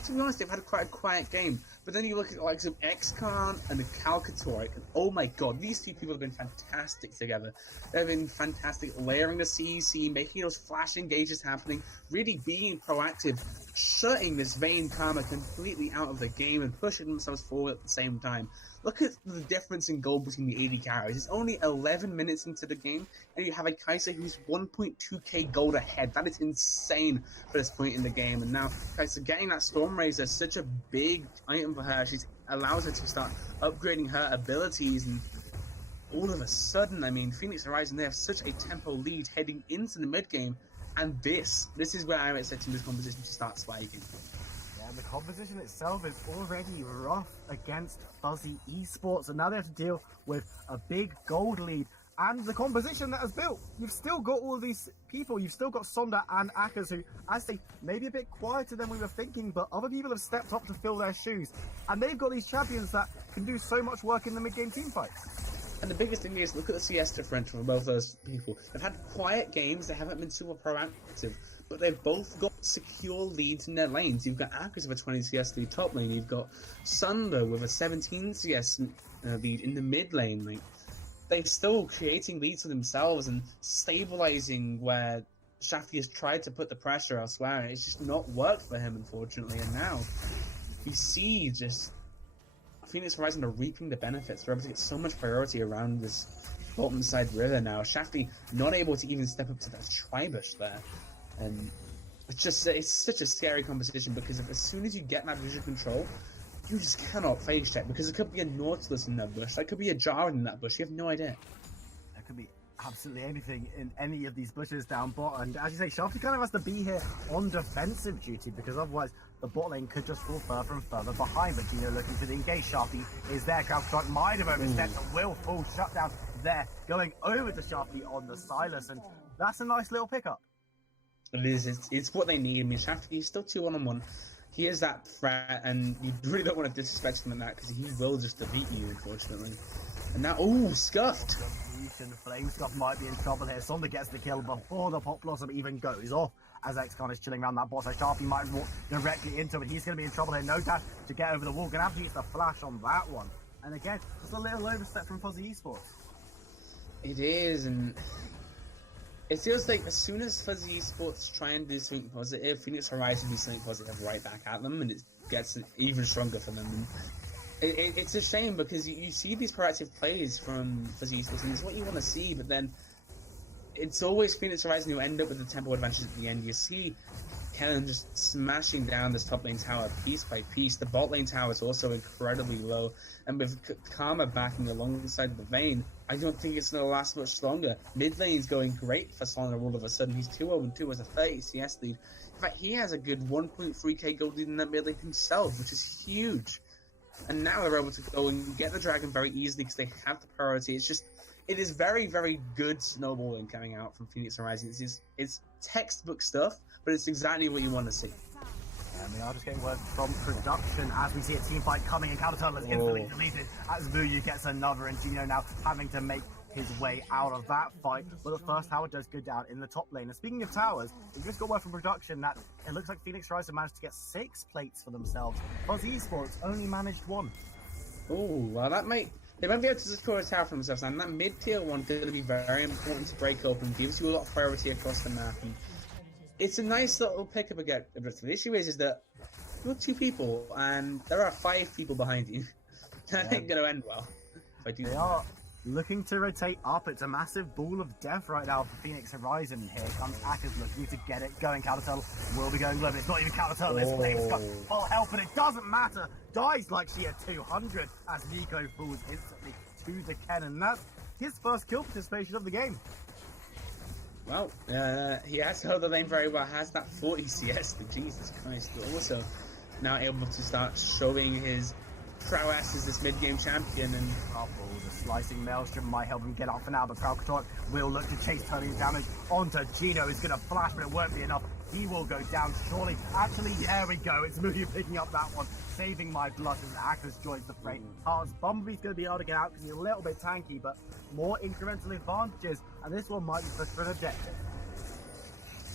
To be honest, they've had quite a quiet game. But then you look at like some X-Khan and the Calcatoric, and oh my god, these two people have been fantastic together. They've been fantastic, layering the CEC, making those flash engages happening, really being proactive, shutting this Vayne Karma completely out of the game and pushing themselves forward at the same time. Look at the difference in gold between the 80 carries. It's only 11 minutes into the game, and you have a Kai'Sa who's 1.2k gold ahead. That is insane for this point in the game. And now Kai'Sa getting that Storm Razor is such a big item for her. She allows her to start upgrading her abilities, and all of a sudden, I mean, Phoenix Horizon, they have such a tempo lead heading into the mid game, and this is where I'm expecting this composition to start spiking. The composition itself is already rough against Fuzzy Esports, and now they have to deal with a big gold lead. And the composition that has built, you've still got all these people, you've still got Sonda and Akers who, I say, maybe a bit quieter than we were thinking, but other people have stepped up to fill their shoes. And they've got these champions that can do so much work in the mid-game team fights. And the biggest thing is, look at the CS differential for both those people. They've had quiet games, they haven't been super proactive, but they've both got secure leads in their lanes. You've got Akers with a 20 CS lead top lane, you've got Sunder with a 17 CS lead in the mid lane. Like, they're still creating leads for themselves and stabilizing where Shafty has tried to put the pressure elsewhere, and it's just not worked for him, unfortunately. And now you see just Phoenix Horizon are reaping the benefits. They're able to get so much priority around this bottom side river now. Shafty not able to even step up to that Tribush there. And it's such a scary composition, because as soon as you get that vision control, you just cannot phase check, because it could be a Nautilus in that bush, that could be a Jar in that bush, you have no idea. There could be absolutely anything in any of these bushes down bot, and as you say, Shafty kind of has to be here on defensive duty, because otherwise the bot lane could just fall further and further behind. But Gino looking to the engage. Shafty is there. Crowdstrike might have overstepped and will full shutdown there, going over to Shafty on the Silas, and that's a nice little pickup. It is, it's what they need. I mean, Shafty is still 2-1-1. He is that threat, and you really don't want to disrespect him in that, because he will just defeat you, unfortunately. And now, ooh, Scuffed! Flame Scuff might be in trouble here. Sonda gets the kill before the Pop Blossom even goes off, as X-Con is chilling around that boss. So Sharpie might walk directly into it. He's going to be in trouble here. No dash to get over the wall. Going to have to use the flash on that one. And again, just a little overstep from Fuzzy Esports. It is, and it feels like as soon as Fuzzy Esports try and do something positive, Phoenix Horizon do something positive right back at them, and it gets even stronger for them. And it's a shame, because you see these proactive plays from Fuzzy Esports, and it's what you want to see, but then it's always Phoenix Horizon who end up with the tempo advantage at the end. You see Kennen just smashing down this top lane tower piece by piece. The bot lane tower is also incredibly low, and with Karma backing alongside the Vayne, I don't think it's going to last much longer. Mid lane's going great for Solana all of a sudden. He's 2-0-2 as a 30 CS lead. In fact, he has a good 1.3k gold lead in that mid lane himself, which is huge. And now they're able to go and get the dragon very easily because they have the priority. It is very, very good snowballing coming out from Phoenix Horizon. It's textbook stuff, but it's exactly what you want to see. And we are just getting word from production as we see a team fight coming, and Counter Turtle is instantly deleted as Vuyu gets another, and Gino now having to make his way out of that fight. But the first tower does go down in the top lane. And speaking of towers, we've just got word from production that it looks like Phoenix Horizon managed to get 6 plates for themselves. Fuzzy Esports only managed 1. Oh, well, they might be able to secure a tower for themselves, and that mid-tier one is going to be very important to break open. Gives you a lot of priority across the map, and it's a nice little pickup again. The issue is that you're 2 people, and there are 5 people behind you. That ain't going to end well. If I do they are looking to rotate up. It's a massive ball of death right now for Phoenix Horizon. Here comes Akers looking to get it going. Counter Turtle will be going low, but it's not even Counter Turtle. It's Flames got full health, but it doesn't matter. Dies like she had 200 as Nico falls instantly to the Kennen. That's his first kill participation of the game. Well, he has held the lane very well, has that 40 CS, but Jesus Christ, but also now able to start showing his prowess as this mid-game champion. And the slicing maelstrom might help him get up for now, but Kraukatork will look to chase turning damage onto Gino. He's going to flash, but it won't be enough. He will go down surely. Actually, there we go. It's Muyu picking up that one, saving my blood as Akers joins the fray. Hearts Bumblebee's going to be able to get out because he's a little bit tanky, but more incremental advantages, and this one might be pushed for an objective.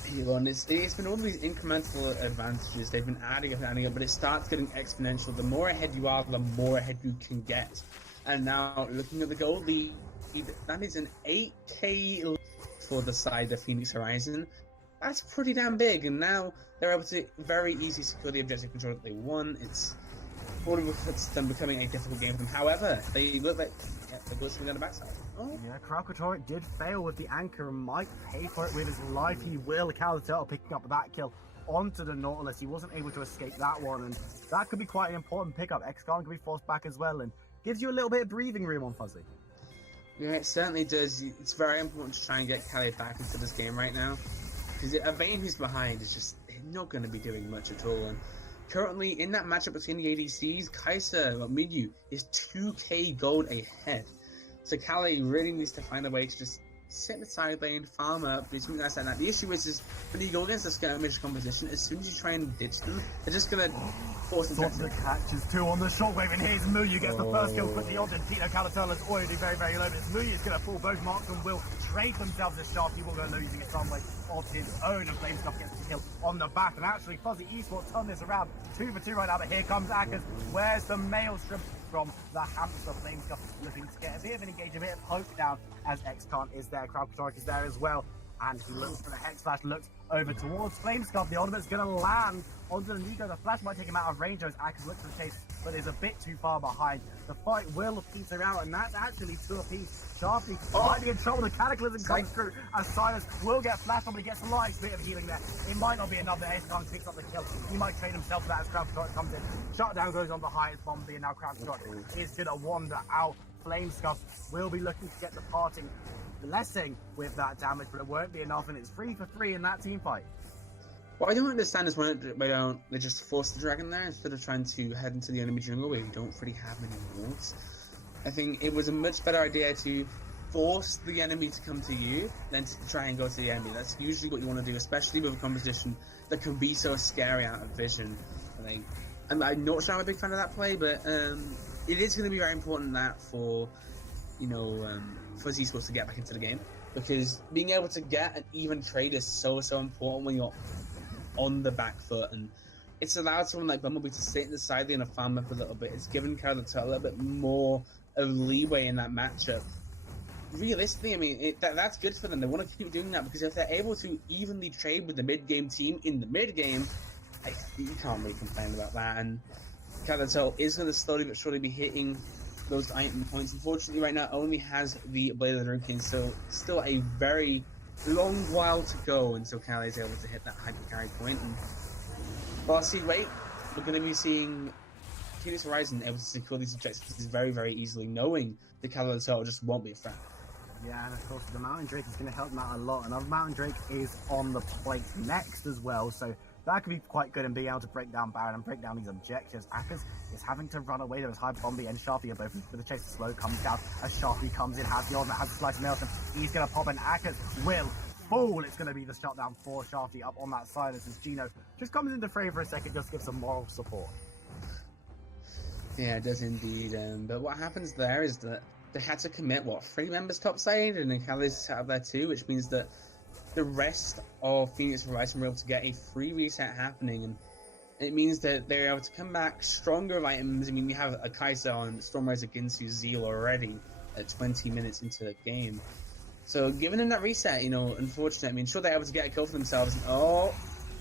It's been all these incremental advantages. They've been adding up, but it starts getting exponential. The more ahead you are, the more ahead you can get. And now, looking at the goal lead, that is an 8k for the side of Phoenix Horizon. That's pretty damn big, and now they're able to very easily secure the objective control that they won. It's probably them becoming a difficult game for them. However, they look like they're glistening on the backside. Oh. Yeah, Kralkatorek did fail with the anchor and might pay for it with his life. He will. Cal the Turtle picking up that kill onto the Nautilus. He wasn't able to escape that one, and that could be quite an important pickup. X-Gon can be forced back as well, and gives you a little bit of breathing room on Fuzzy. Yeah, it certainly does. It's very important to try and get Callie back into this game right now, because a Vayne who's behind is just not going to be doing much at all. And currently, in that matchup between the ADCs, Kai'Sa, Midyu, is 2k gold ahead. So Callie really needs to find a way to just sit in the side lane, farm up, do something nice like that. The issue is when you go against a skirmish composition, as soon as you try and ditch them, they're just going to force them to catches two on the shortwave, and here's Muyu gets the first kill quickly onto Tino. Calaturla is already very low, but Muyu is going to pull both marks and will trade themselves as sharp. He will go losing it some way of his own, and Flamescuff gets the kill on the back. And actually, Fuzzy Esports turn this around 2 for 2 right now, but here comes Akers. Where's the maelstrom from the hamster? Flamescuff looking to get a bit of an engage, a bit of hope down as X-Con is there, Kralkatorek is there as well. And he looks for the Hex Flash, looks over towards Flamescuff. The ultimate's going to land onto the Nico. The flash might take him out of range as Akers looks for the chase, but is a bit too far behind. The fight will peter out, and that's actually 2 apiece. Sharpie might be in trouble. The Cataclysm comes through as Silas will get flashed on, but he gets a nice bit of healing there. It might not be enough, but X-Con picks up the kill. He might trade himself for that as Kralkatorek comes in. Shutdown goes on the highest bomb, and now Kralkatorek is going to wander out. Flamescuff will be looking to get the parting blessing with that damage, but it won't be enough, and it's 3 for 3 in that team fight. What I don't understand is why they just force the dragon there instead of trying to head into the enemy jungle where you don't really have many wards. I think it was a much better idea to force the enemy to come to you than to try and go to the enemy. That's usually what you want to do, especially with a composition that can be so scary out of vision. I'm not sure I'm a big fan of that play, but it is going to be very important that for Fuzzy Esports to get back into the game, because being able to get an even trade is so important when you're on the back foot, and it's allowed someone like Bumblebee to sit in the side lane and farm up a little bit. It's given Carlota a little bit more of leeway in that matchup. Realistically, I mean, that's good for them. They want to keep doing that, because if they're able to evenly trade with the mid-game team in the mid-game, you can't really complain about that. And Carlota is going to slowly but surely be hitting those item points. Unfortunately, right now only has the Blade of the Rune King, so still a very long while to go until Callie is able to hit that hyper carry point. And we're going to be seeing Phoenix Horizon able to secure these objectives very easily, knowing the Callie just won't be a threat. Yeah, and of course the Mountain Drake is going to help them out a lot. Another Mountain Drake is on the plate next as well, so that could be quite good in being able to break down Baron and break down these objectives. Akers is having to run away. There is High Bombi and Sharpie are both with the chase. The slow comes down as Sharpie comes in, has the ultimate, has the slice of Nelson. He's going to pop, and Akers will fall. It's going to be the shutdown for Sharpie up on that side as Gino just comes into frame for a second, just to give some moral support. Yeah, it does indeed. But what happens there is that they had to commit, 3 members topside, and then Callie's out there too, which means that the rest of Phoenix Horizon were able to get a free reset happening, and it means that they're able to come back stronger of items. I mean, we have a Kai'Sa on Stormrise Ginsu Zeal already at 20 minutes into the game. So giving them that reset, unfortunate. I mean, sure, they're able to get a kill for themselves.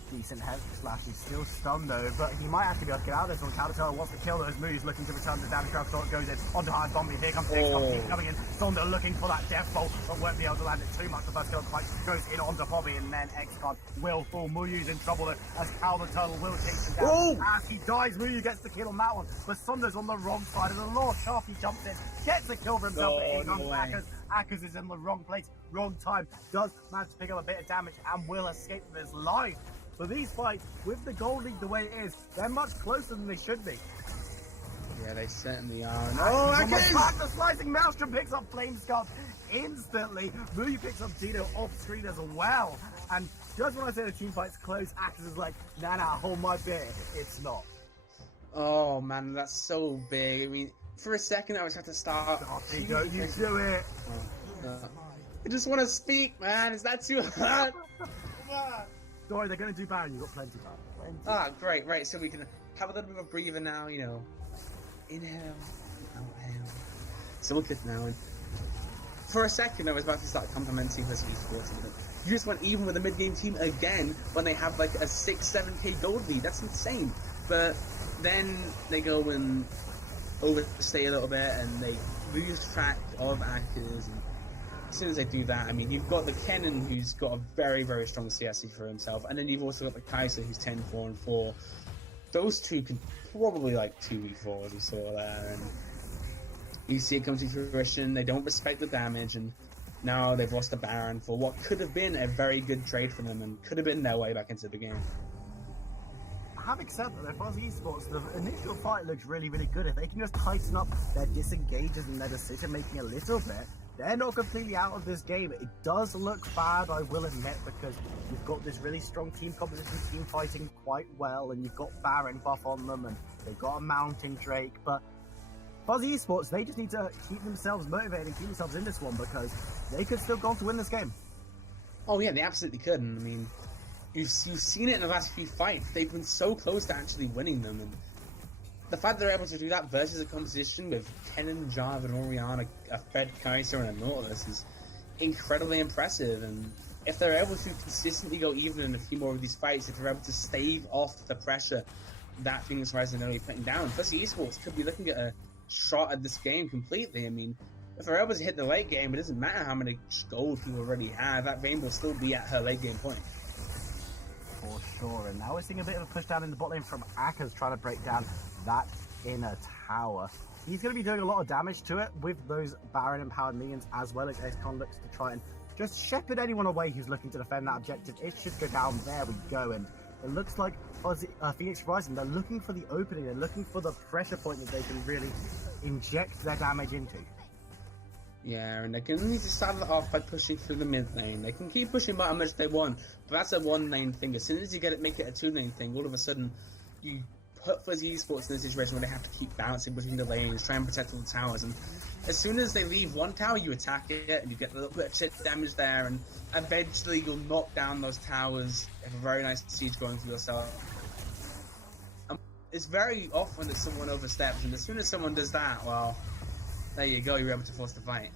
Decent head slash. He's still stunned though, but he might actually be able to get out of this one. Calaturla wants to kill those moves, looking to return the damage. Kralkatorek goes in onto High Bombi. Here comes X coming in. Sonda looking for that death bolt, but won't be able to land it too much. The first kill quite goes in onto Bobby, and then X-Con will fall. Muyu's in trouble though, as Calaturla will chase him down. As he dies, Muyu gets the kill on that one, but Sonda's on the wrong side of the law. Sharpie jumps in, gets a kill for himself, but here comes Akers. Akers is in the wrong place, wrong time, does manage to pick up a bit of damage and will escape with his life. So these fights, with the gold league the way it is, they're much closer than they should be. Yeah, they certainly are. Akers! The slicing Maelstrom picks up Flamescuff instantly. Muyu picks up Gino off screen as well. And just when I say the team fight's close, Akers is like, nah, hold my beer. It's not. Oh man, that's so big. I mean, for a second I was trying to start. You do it. I just want to speak, man. Is that too hard? Don't worry, they're going to do Baron. You've got plenty of Baron. Ah, great, right. So we can have a little bit of a breather now, you know. Inhale, outhale. So look at now. And for a second, I was about to start complimenting this Esports. You just went even with the mid-game team again when they have like a 6-7k gold lead. That's insane. But then they go and overstay a little bit and they lose track of Akers. And as soon as they do that, I mean, you've got the Kennen who's got a very, very strong CSC for himself, and then you've also got the Kaiser who's 10-4-4. Those two can probably like 2v4 as we saw there, and you see it come to fruition. They don't respect the damage, and now they've lost the Baron for what could have been a very good trade for them and could have been their way back into the game. Having said that, for Esports, the initial fight looks really, really good. If they can just tighten up their disengages and their decision making a little bit, they're not completely out of this game. It does look bad, I will admit, because you've got this really strong team composition, team fighting quite well, and you've got Baron buff on them, and they've got a mounting Drake. But Fuzzy Esports, they just need to keep themselves motivated and keep themselves in this one, because they could still go on to win this game. Oh yeah, they absolutely could. And I mean, you've seen it in the last few fights. They've been so close to actually winning them, and the fact they're able to do that versus a composition with Kennen, Jarvan, and Orianna, a Fed Kaiser, and a Nautilus is incredibly impressive. And if they're able to consistently go even in a few more of these fights, if they're able to stave off the pressure that Phoenix Rising are going to be putting down, Fuzzy Esports could be looking at a shot at this game completely. I mean, if they're able to hit the late game, it doesn't matter how many gold people already have, that Vayne will still be at her late game point. For sure, and now we're seeing a bit of a push down in the bot lane from Akers trying to break down that inner tower. He's going to be doing a lot of damage to it with those Baron empowered minions as well as X-Conducts to try and just shepherd anyone away who's looking to defend that objective. It should go down. There we go, and it looks like Phoenix Rising, they're looking for the opening, they're looking for the pressure point that they can really inject their damage into. Yeah, and they can only just start it off by pushing through the mid lane. They can keep pushing by how much they want, but that's a one lane thing. As soon as you make it a 2-lane thing, all of a sudden you put Fuzzy Esports in a situation where they have to keep bouncing between the lanes, try and protect all the towers, and as soon as they leave one tower, you attack it, and you get a little bit of chip damage there, and eventually you'll knock down those towers. You have a very nice siege going for yourself. It's very often that someone oversteps, and as soon as someone does that, well, there you go, you're able to force the fight.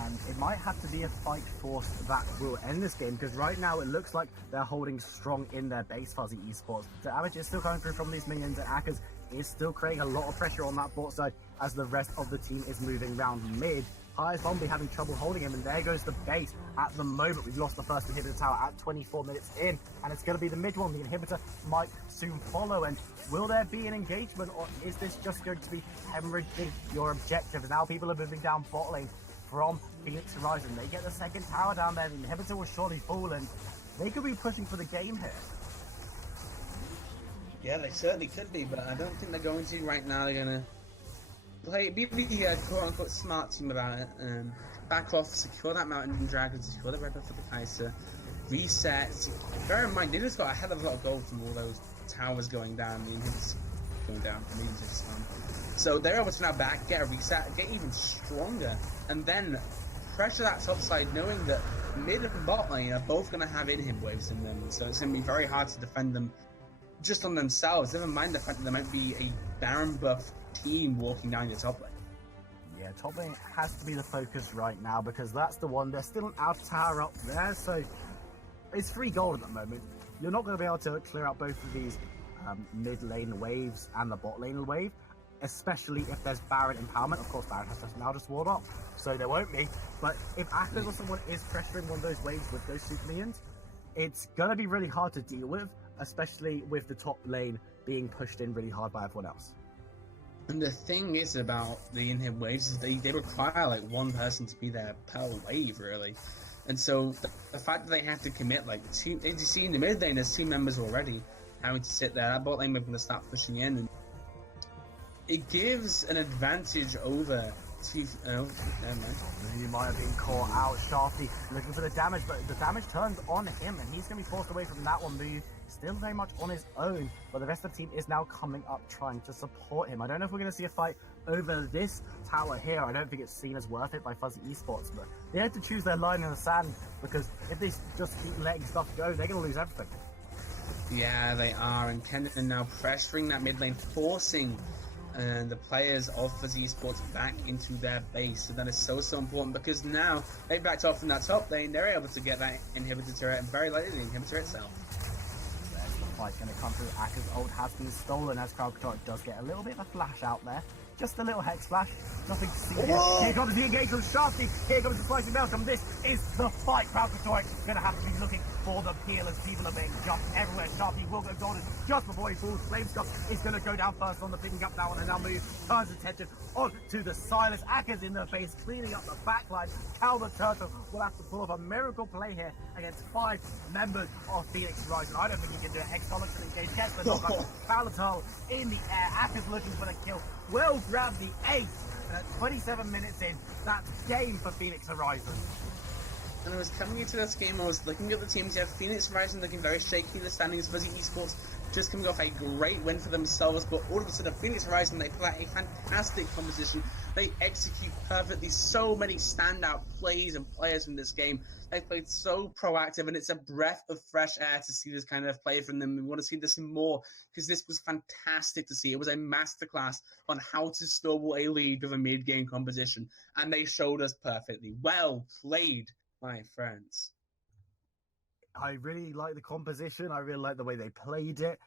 And it might have to be a fight force that will end this game, because right now it looks like they're holding strong in their base, Fuzzy Esports. The damage is still coming through from these minions, and Akers is still creating a lot of pressure on that bot side as the rest of the team is moving round mid. Highest Zombie having trouble holding him, and there goes the base. At the moment, we've lost the first inhibitor tower at 24 minutes in, and it's going to be the mid one. The inhibitor might soon follow, and will there be an engagement, or is this just going to be hemorrhaging your objectives? Now people are moving down bot lane from Phoenix Horizon. They get the second tower down there, the inhibitor will surely fall, and they could be pushing for the game here. Yeah, they certainly could be, but I don't think they're going to right now. They're going to be the quote-unquote smart team about it. Back off, secure that Mountain Dragon, secure the red buff for the Kaiser, reset. Bear in mind, they just got a hell of a lot of gold from all those towers going down, the inhibitors going down, so they're able to now back, get a reset, get even stronger, and then pressure that top side, knowing that mid and bot lane are both going to have inhib waves in them, so it's going to be very hard to defend them just on themselves, never mind the fact that there might be a Baron buff team walking down your top lane. Yeah, top lane has to be the focus right now, because that's the one. There's still an outer tower up there, so it's free gold at the moment. You're not going to be able to clear out both of these mid lane waves and the bot lane wave, especially if there's Baron empowerment. Of course, Baron has to now just ward off, so there won't be. But if Akers or someone is pressuring one of those waves with those super minions, it's going to be really hard to deal with, especially with the top lane being pushed in really hard by everyone else. And the thing is about the inhib waves is they require like one person to be there per wave, really. And so the fact that they have to commit like two, as you see in the mid lane, there's 2 members already having to sit there. That bot lane we're going to start pushing in, and it gives an advantage over to. Oh, never mind. He might have been caught out. Shafty looking for the damage, but the damage turns on him, and he's going to be forced away from that one. Move still very much on his own, but the rest of the team is now coming up trying to support him. I don't know if we're going to see a fight over this tower here. I don't think it's seen as worth it by Fuzzy Esports, but they have to choose their line in the sand, because if they just keep letting stuff go, they're going to lose everything. Yeah, they are, and Kenton now pressuring that mid lane, forcing the players of Fuzzy Esports back into their base. So that is so important, because now they backed off from that top lane, they're able to get that inhibitor turret, and very likely the inhibitor itself. There's the fight going to come through. Aka's ult has been stolen as Crowd Control does get a little bit of a flash out there. Just a little hex flash, nothing to see here. Here comes the engagement of Shafty, here comes the slicing Malcolm. This is the fight. Crowd Control going to have to be looking for the peel as people are being jumped everywhere. Shafty will go golden just before he falls. Flamescuff is going to go down first on the picking up now, and now move, turns attention on to the Silas. Aka's in the face, cleaning up the backline. Cal the Turtle will have to pull off a miracle play here against 5 members of Phoenix Rising. I don't think he can do it. X-Sonic to engage, gets the knockout. Cal the Turtle in the air. Aka's looking for the kill. Will grab the ace, and at 27 minutes in, that's game for Phoenix Horizon. And I was coming into this game, I was looking at the teams. You have Phoenix Horizon looking very shaky in the standings. Fuzzy Esports just coming off a great win for themselves, but all of a sudden Phoenix Horizon, they play a fantastic composition. They execute perfectly. So many standout plays and players in this game. They played so proactive, and it's a breath of fresh air to see this kind of play from them. We want to see this more, because this was fantastic to see. It was a masterclass on how to stall a lead with a mid-game composition, and they showed us perfectly. Well played, my friends. I really like the composition. I really like the way they played it.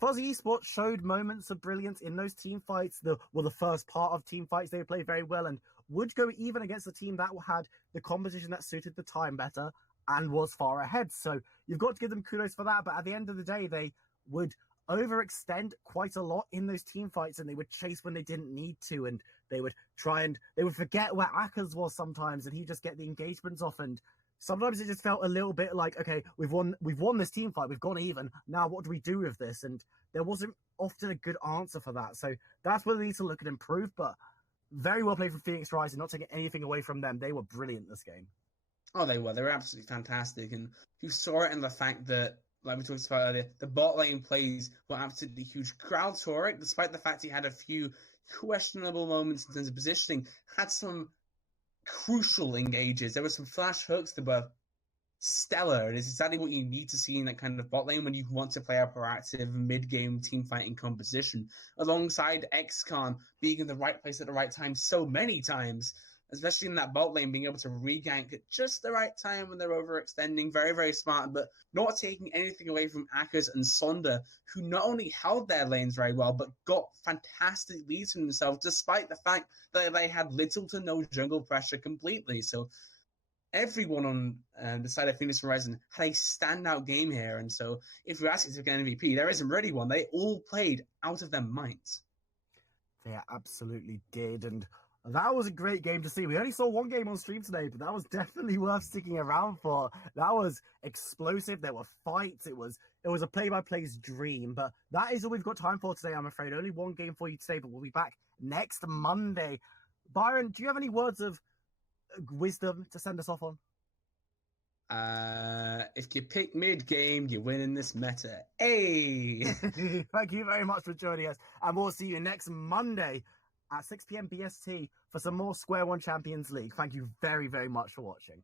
Fuzzy Esports showed moments of brilliance in those team fights. The first part of team fights, they played very well and would go even against a team that had the composition that suited the time better and was far ahead. So you've got to give them kudos for that. But at the end of the day, they would overextend quite a lot in those team fights, and they would chase when they didn't need to, and they would forget where Aka's was sometimes, and he'd just get the engagements off. And sometimes it just felt a little bit like, okay, we've won this team fight, we've gone even. Now what do we do with this? And there wasn't often a good answer for that. So that's where they need to look and improve. But very well played from Phoenix Rising, not taking anything away from them. They were brilliant this game. Oh, they were. They were absolutely fantastic. And you saw it in the fact that, like we talked about earlier, the bot lane plays were absolutely huge. Crowd saw it, despite the fact he had a few questionable moments in terms of positioning, had some crucial engages. There were some flash hooks that were stellar. It is exactly what you need to see in that kind of bot lane when you want to play a proactive mid-game team fighting composition, alongside XCon being in the right place at the right time so many times, especially in that bot lane, being able to regank at just the right time when they're overextending. Very, very smart, but not taking anything away from Akers and Sonda, who not only held their lanes very well, but got fantastic leads for themselves, despite the fact that they had little to no jungle pressure completely. So everyone on the side of Phoenix Horizon had a standout game here. And so if you're asking to get an MVP, there isn't really one. They all played out of their minds. They absolutely did. And that was a great game to see. We only saw one game on stream today, but that was definitely worth sticking around for. That was explosive. There were fights. It was a play-by-play's dream. But that is all we've got time for today, I'm afraid. Only one game for you today, but we'll be back next Monday. Byron, do you have any words of wisdom to send us off on? If you pick mid-game, you win in this meta. Hey! Thank you very much for joining us. And we'll see you next Monday at 6 p.m. BST for some more Square One Champions League. Thank you very, very much for watching.